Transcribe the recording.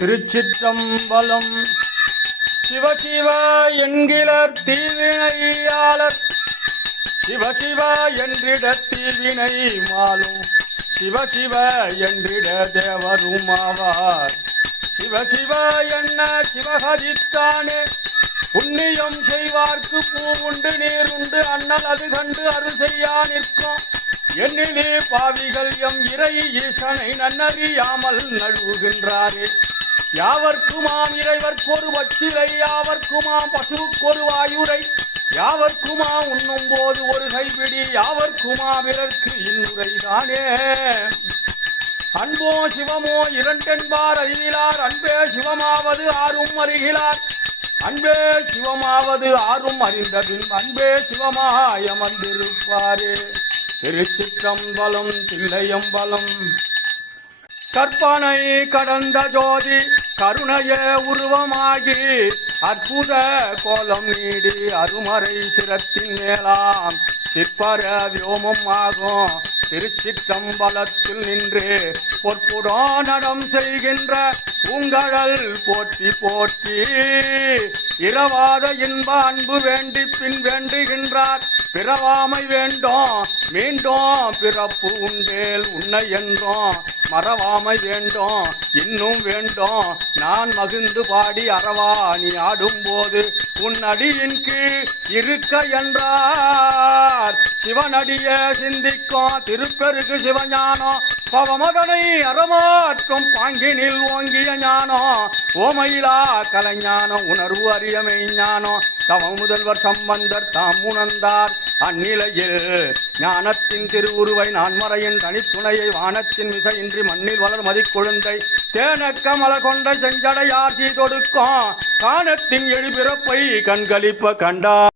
திருச்சிற்றம்பலம். சிவசிவ என்கிறர் தீவினையாளர் சிவசிவ என்றிட தீவினை மாலும் சிவசிவ என்றிட தேவருமாவார். சிவசிவ என்ன சிவஹரித்தானே புண்ணியம் செய்வார்க்கு பூவுண்டு நீருண்டு அண்ணல் அது கண்டு அருள் செய்யா நிற்கும். என்னிலே பாவிகள் எம் இறை ஈசனை நன்னறியாமல் நழுவுகின்றாரே. யாவர்க்குமாம் இறைவர்க்கொரு வச்சிலை யாவர்க்குமாம் பசுக்கொரு வாயுரை யாவர்க்குமா உண்ணும் போது ஒரு கைப்பிடி யாவர்க்குமா பிறர்க்கு இன்னுரைதானே. அன்போ சிவமோ இரண்டென்பார் அறிவிலார் அன்பே சிவமாவது ஆறும் அறிகிறார். அன்பே சிவமாவது ஆறும் அறிந்த பின் அன்பே சிவமாயமர்ந்திருப்பாரே. திருச்சிற்றம்பலம். தில்லையம்பலம். கற்பனை கடந்த ஜோதி கருணைய உருவமாகி அற்புத கோலம் நீடி அருமறை சிரத்தின் மேலாம் சிற்பர வியோமம் ஆகும். திருச்சிற்றம்பலத்தில் நின்று பொற்புடோ நடம் செய்கின்ற பூங்கழல் போற்றி போற்றி இரவாத இன்ப அன்பு வேண்டி பின் வேண்டுகின்றார். பிறவாமை வேண்டோம் மீண்டும் பிறப்பு உண்டேல் உன்னை என்றோம் மறவாமை வேண்டோம் இன்னும் வேண்டோம் நான் மகிழ்ந்து பாடி அறவா நீ ஆடும்போது உன் அடியின் கீழ் இருக்க என்றார். சிவனடிய சிந்திக்கும் திருப்பெருக்கு சிவஞானம் பவமதனை அறமாற்றும் பாங்கினில் ஓங்கிய ஞானம் ஓமையிலா கலைஞானம் உணர்வு அறியமை ஞானம் தவ முதல்வர் சம்பந்தர் தாம் உணர்ந்தார். அந்நிலையில் ஞானத்தின் திருவுருவை நான்மறையின் தனித்துணையை வானத்தின் மிசையின்றி மண்ணில் வளர் மதிக்கொழுந்தை தேனக்க மல கொண்ட செஞ்சடையாசி தொடுக்கும் காணத்தின் எழுபிறப்பை கண்களிப்ப கண்டார்.